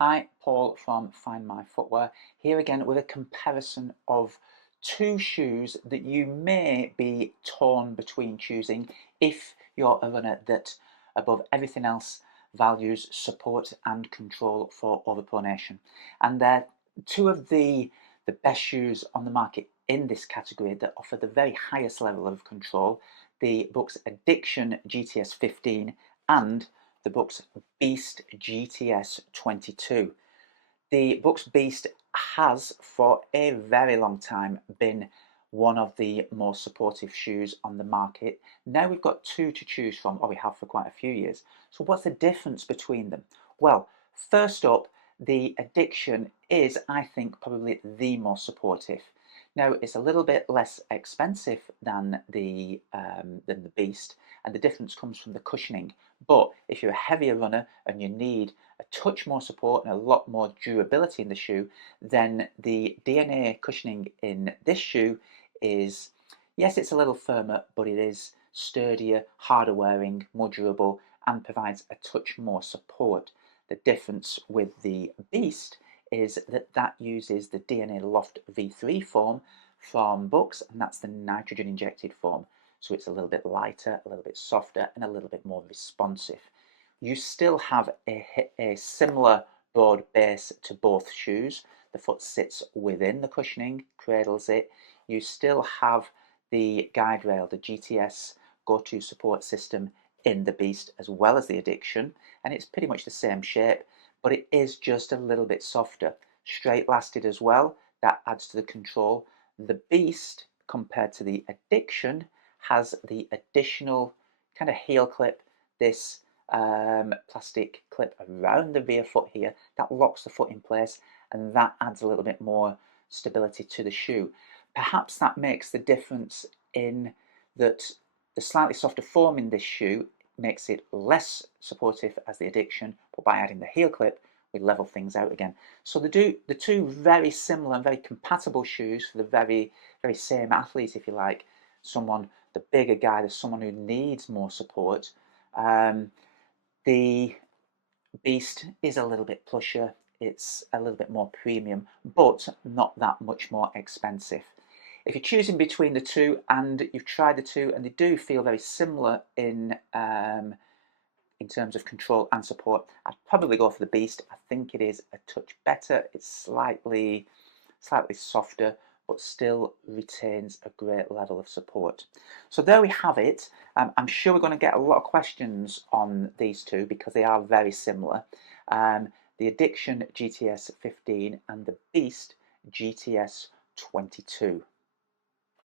Hi, Paul from Find My Footwear, here again with a comparison of two shoes that you may be torn between choosing if you're a runner that, above everything else, values support and control for overpronation. And they're two of the best shoes on the market in this category that offer the very highest level of control. The Brooks Addiction GTS 15 and the Brooks Beast GTS 22. The Brooks Beast has for a very long time been one of the more supportive shoes on the market. Now we've got two to choose from, or we have for quite a few years. So what's the difference between them? Well, first up, the Addiction is, I think, probably the more supportive. Now it's a little bit less expensive than the Beast, and the difference comes from the cushioning. But if you're a heavier runner and you need a touch more support and a lot more durability in the shoe, then the DNA cushioning in this shoe is, yes, it's a little firmer, but it is sturdier, harder wearing, more durable, and provides a touch more support. The difference with the Beast is that that uses the DNA Loft V3 form from Brooks, and that's the nitrogen injected form. So it's a little bit lighter, a little bit softer, and a little bit more responsive. You still have a similar broad base to both shoes. The foot sits within the cushioning, cradles it. You still have the guide rail, the GTS go-to support system in the Beast as well as the Addiction, and it's pretty much the same shape, but it is just a little bit softer. Straight lasted as well, that adds to the control. The Beast, compared to the Addiction, has the additional kind of heel clip, this plastic clip around the rear foot here that locks the foot in place, and that adds a little bit more stability to the shoe. Perhaps that makes the difference in that the slightly softer form in this shoe makes it less supportive as the Addiction, but by adding the heel clip, we level things out again. So the two very similar and very compatible shoes for the very same athlete, if you like, someone, the bigger guy, there's someone who needs more support. The Beast is a little bit plusher, it's a little bit more premium, but not that much more expensive. If you're choosing between the two and you've tried the two and they do feel very similar in terms of control and support, I'd probably go for the Beast. I think it is a touch better. It's slightly softer, but still retains a great level of support. So there we have it. I'm sure we're going to get a lot of questions on these two because they are very similar. The Addiction GTS 15 and the Beast GTS 22.